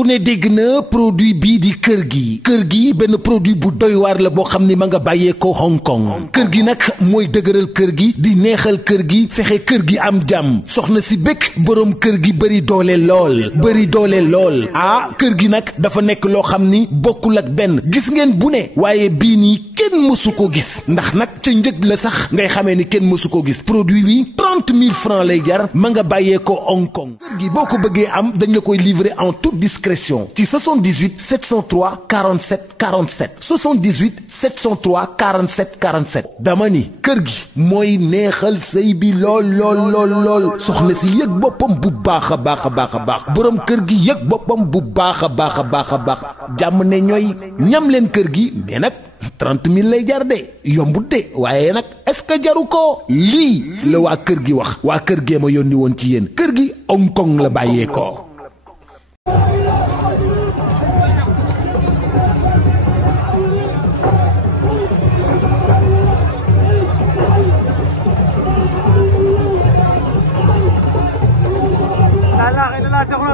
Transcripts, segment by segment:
ku ne dégg na produit bii di kër gi benn produit bu doy waar la boo xam ni ma nga bàyyee ko Hong Kong kër gi nag mooy dëgëral kër gi di neexal kër gi fexe kër gi am jàmm soxna si bëgg boroom kër gi bëri doole lool ah kër gi nag dafa nekk loo xam ni bokkul ak benn gis ngeen bu ne waaye bii nii kenn mësu ko gis ndax nag ca njëg la sax ngay xamee ni kenn mësu ko gis produit bi 30 000 francs lay jar ma nga bàyyee ko Hong Kong kër gi boo ko bëggee am dañ la koy livrer en toute discrétion ci 78 703 47 47 78 703 47 47 dama ni kër gi mooy neexal sëy bi lool soxna si yëg boppam bu baax a baax boroom kër gi yëg boppam bu baax a baax jàmm ne ñooy ñam leen kër gi mais nag 30 000 lay jar de yombut de waaye nag est-ce que jaru ko lii la waa kër gi wax waa kër gee ma yónni woon ci yéen kër gi Hong Kong la bàyyee ko.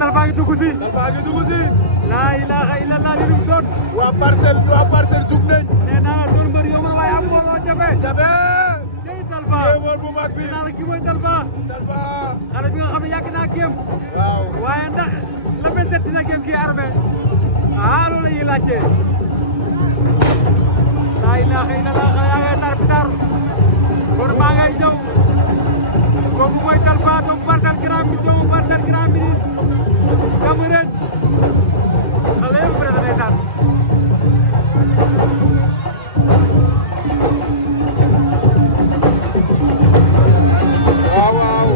Talfa ngi dugg si laa ilaaha illallah li dum doon waa parcelle jug nañ nee naa la doon mbër yomb na waaye am mbooloo jafe jëy Talfa bu mag bi naa la kii mooy Talfa xale bi nga xam ne yàgg naa kéem waaw waaye ndax la 27 dina kéem kii armé loolu la ñuy laajte laa ilaaha illallah xale yaa ngay tar bi tar kon maa ngay ñëw kooku mooy Talfa doomu parcelle grand bi Cameroun xale yëpp bëre na ndeysaan waaw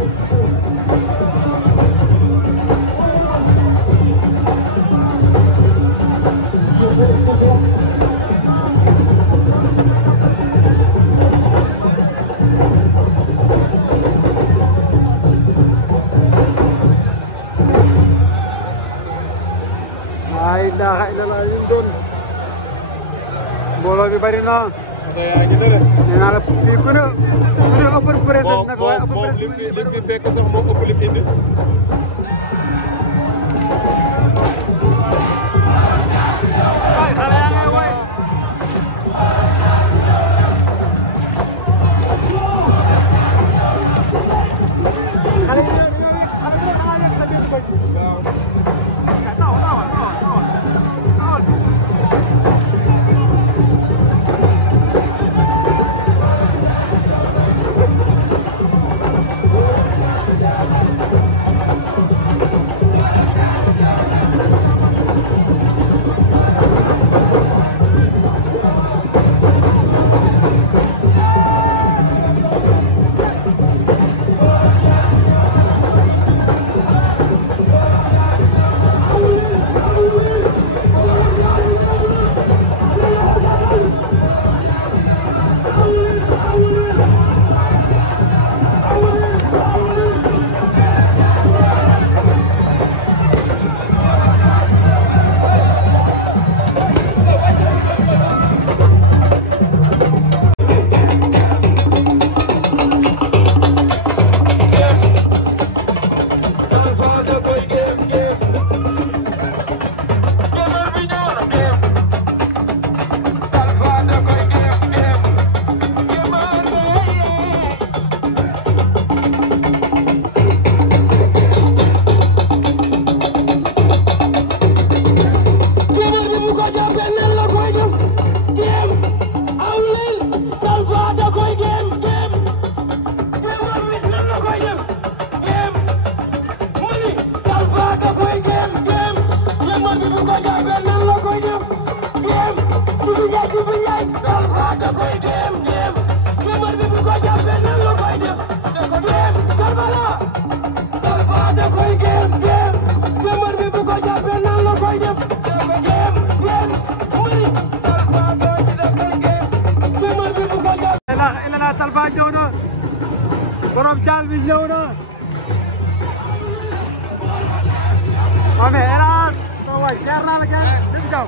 laa ilaaha illallah li mu doon mbooloo bi bari na nee naa la fii ku ne ëppal présence nag waaye ëppal présence li fi fekk sax moo ëpp lim indi xale yaa ngay woy xale yi xanaa nekk sa biir bëj Talfa ñëw na borom jaal bi ñëw na mais hélas waay jaar naa la kenn dim jaw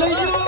lay ñëw